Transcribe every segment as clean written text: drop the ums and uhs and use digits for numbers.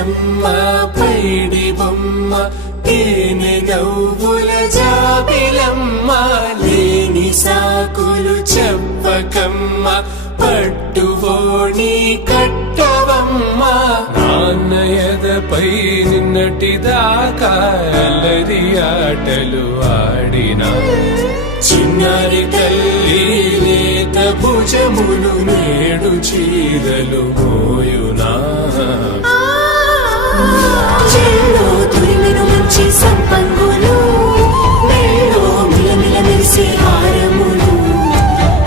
ఎల్లమ్మ పైడి బొమ్మ తేనె నవ్వుల జాబిలమ్మ లేని సాకులు చెప్పకమ్మ పట్టువోణి కట్టవమ్మ నాన్నయదపై నిన్నటిదాకా అల్లరి ఆటలు ఆడినా చిన్నారి తల్లి లేత భుజములు నేడు చీరలు మోయునా చెల్లో తురిమెను మంచి సంపంగులు మెల్లో మిలమిల మెరిసే హారములు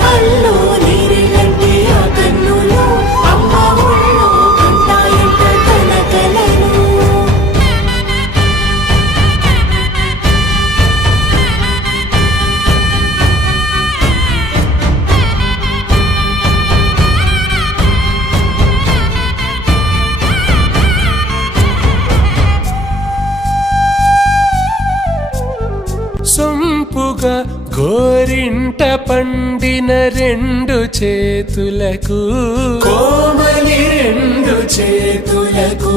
అల్లో నేరేళ్ళంటే ఆ కన్నులు అమ్మ ఒళ్ళో కంటాయంట తన కలలు సొంపుగా గోరింట పండిన రెండు చేతులకు కోమలి రెండు చేతులకు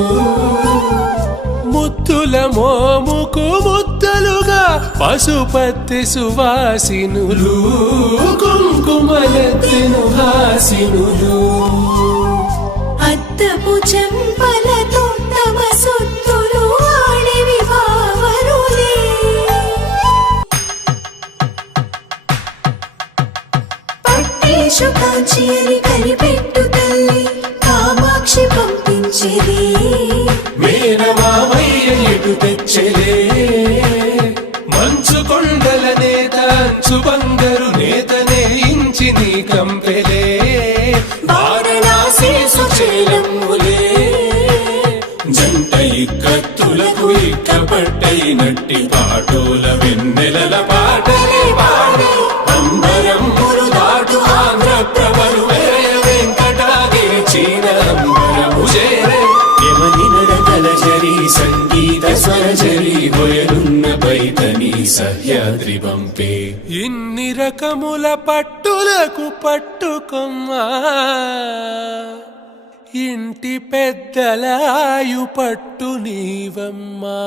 ముత్తుల మోముకు ముద్దలుగా పశుపతి సువాసినులు కుంకుమలెత్తిను హాసినులు అద్దపు చెంపలతో తమ సొత్తులు ఆడివి బావరులే పట్టేశు కాంచి అని కనిపెట్టు తల్లి కామాక్షి పంపించేది మేనమామయ్య ఎటు తెచ్చలే మంచు కొండల నేత అంచు బంగారు నేతనే ఇంచి నీ కంపెలే వారణాసి సుచేలమ్ములే జంట ఇక్కత్తులకు ఇక్కపట్టైనట్టి పాటోల వెన్నెలల పాటలే పాడే అంబరమ్ములు దాటు ఆంధ్ర ప్రభలు వేయ వెంకటాగిరి చీన అంబరము చేరే యమని నడకల జరి సంగీత స్వరజరి హొయలున్న పైతని సహ్యాద్రి పంపే ఇన్ని రకముల పట్టులకు పట్టుకొమ్మా ఇంటి పెద్దలాయు పట్టు నీవమ్మా